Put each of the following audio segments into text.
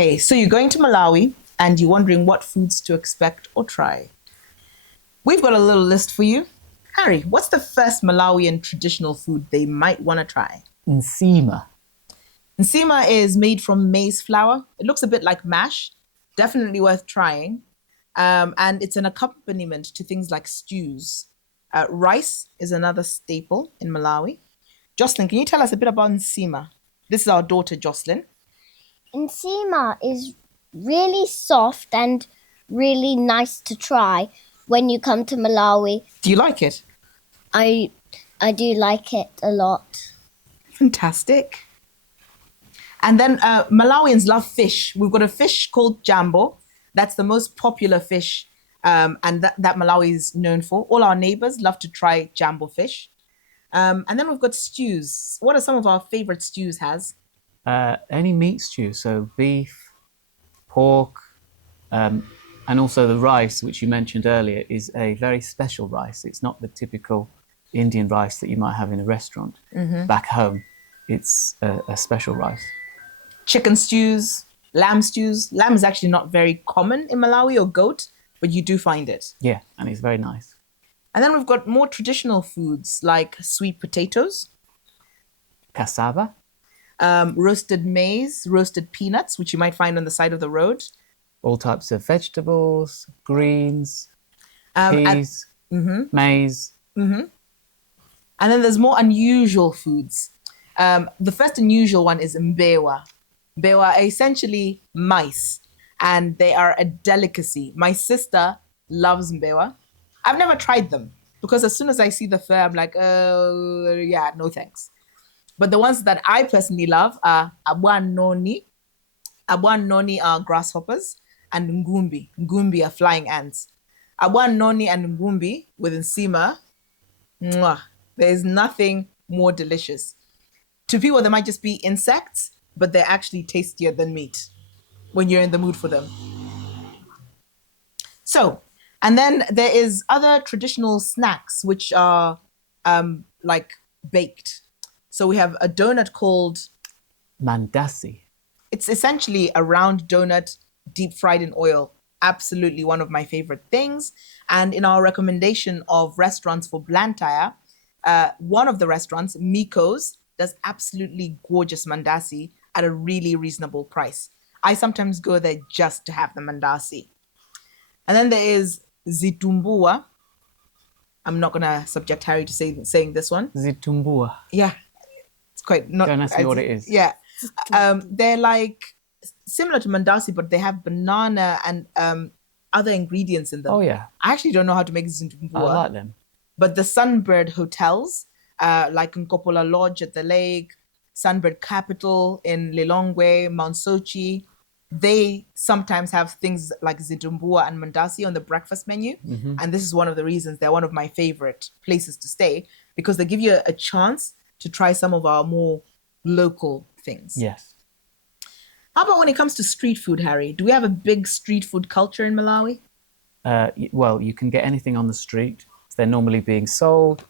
Okay, so you're going to Malawi and you're wondering what foods to expect or try. We've got a little list for you. Harry, what's the first Malawian traditional food they might want to try? Nsima. Nsima is made from maize flour. It looks a bit like mash. Definitely worth trying. And it's an accompaniment to things like stews. Rice is another staple in Malawi. Jocelyn, can you tell us a bit about Nsima? This is our daughter, Jocelyn. Nsima is really soft and really nice to try when you come to Malawi. Do you like it? I do like it a lot. Fantastic. And then Malawians love fish. We've got a fish called Chambo. That's the most popular fish and that Malawi is known for. All our neighbors love to try Chambo fish. And then we've got stews. What are some of our favorite stews, Has? Any meat stew, so beef, pork, and also the rice, which you mentioned earlier, is a very special rice. It's not the typical Indian rice that you might have in a restaurant. Back home, it's a special rice. Chicken stews, lamb stews. Lamb is actually not very common in Malawi, or goat, but you do find it. Yeah, and it's very nice. And then we've got more traditional foods like sweet potatoes, Cassava. Roasted maize, roasted peanuts, which you might find on the side of the road. All types of vegetables, greens, And peas, maize. then there's more unusual foods. The first unusual one is Mbewa. Mbewa are essentially mice, and they are a delicacy. My sister loves Mbewa. I've never tried them because as soon as I see the fur, I'm like, oh, yeah, no thanks. But the ones that I personally love are Abwanoni. Abwanoni are grasshoppers, and Ngumbi. Ngumbi are flying ants. Abwanoni and Ngumbi with Nsima, mwah, there's nothing more delicious. To people, they might just be insects, but they're actually tastier than meat when you're in the mood for them. So, and then there is other traditional snacks which are like baked. So we have a donut called Mandasi. It's essentially a round donut deep fried in oil. Absolutely one of my favorite things. And in our recommendation of restaurants for Blantyre, one of the restaurants, Miko's, does absolutely gorgeous mandasi at a really reasonable price. I sometimes go there just to have the mandasi. And then there is Zitimbuwa. I'm not going to subject Harry to saying this one. Zitimbuwa. Yeah. It's quite not. Don't ask me what it is. Yeah. They're like similar to mandasi, but they have banana and other ingredients in them. Oh, yeah. I actually don't know how to make I Zitimbuwa. like them. But the Sunbird hotels, like Nkopola Lodge at the lake, Sunbird Capital in Lilongwe, Mount Sochi, they sometimes have things like Zitimbuwa and Mandasi on the breakfast menu. And this is one of the reasons they're one of my favorite places to stay, because they give you a chance to try some of our more local things. Yes. How about when it comes to street food, Harry? Do we have a big street food culture in Malawi? Well, you can get anything on the street. They're normally being sold.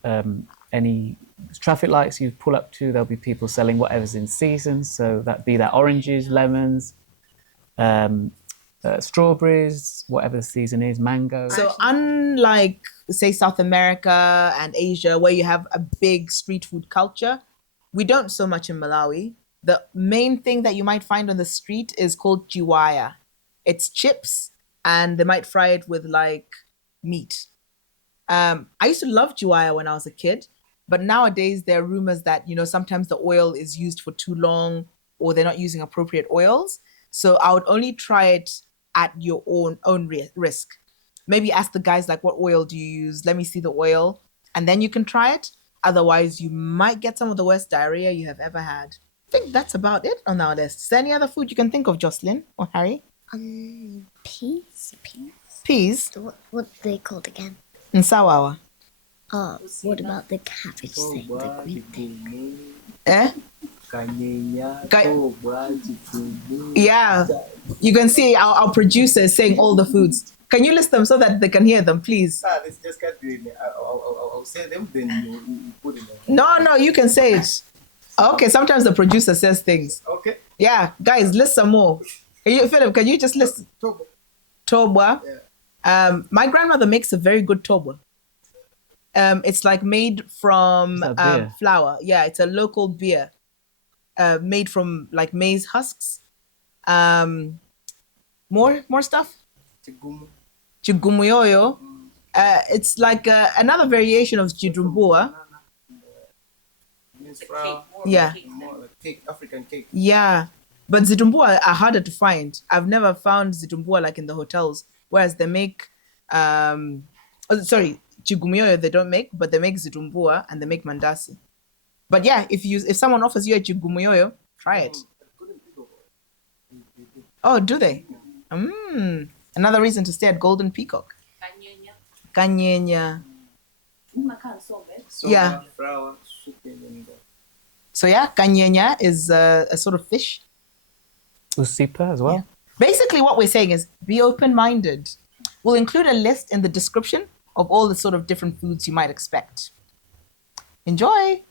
Any traffic lights you pull up to, there'll be people selling whatever's in season. So be that oranges, lemons, strawberries, whatever the season is, mango. So unlike, say, South America and Asia, where you have a big street food culture, we don't so much in Malawi. The main thing that you might find on the street is called chiwaya. It's chips, and they might fry it with like meat. I used to love chiwaya when I was a kid, but nowadays there are rumors that, sometimes the oil is used for too long, or they're not using appropriate oils. So I would only try it at your own risk. Maybe ask the guys, like, what oil do you use? Let me see the oil, and then you can try it. Otherwise, you might get some of the worst diarrhea you have ever had. I think that's about it on our list. Is there any other food you can think of, Jocelyn or Harry? Peas? Peas? What are they called again? Nsawawa. What about the cabbage thing, the green thing? Eh? Yeah. You can see our producer is saying all the foods. Can you list them so that they can hear them, please? I'll say them, then you put it in. No, you can say it. Okay, sometimes the producer says things. Okay. Yeah, guys, list some more. Philip, can you just list Tobo. tobwa? Yeah. My grandmother makes a very good tobwa. It's like made from Is that beer? flour. Yeah, it's a local beer made from like maize husks. Um, more stuff. Chigumu. Chigumuyoyo. It's like another variation of Zitimbuwa. Means flour. Yeah. More like cake, African cake. Yeah, but Zitimbuwa are harder to find. I've never found Zitimbuwa like in the hotels, whereas they make, sorry, chigumiyoyo they don't make, but they make Zitimbuwa and they make Mandasi. But yeah, if someone offers you a chigumiyoyo, try it. Oh, do they? Another reason to stay at Golden Peacock. Kanyenya. Yeah. Flour, soup, and So yeah, kanyenya is a sort of fish. Usipa as well. Yeah. Basically, what we're saying is be open-minded. We'll include a list in the description of all the sort of different foods you might expect. Enjoy!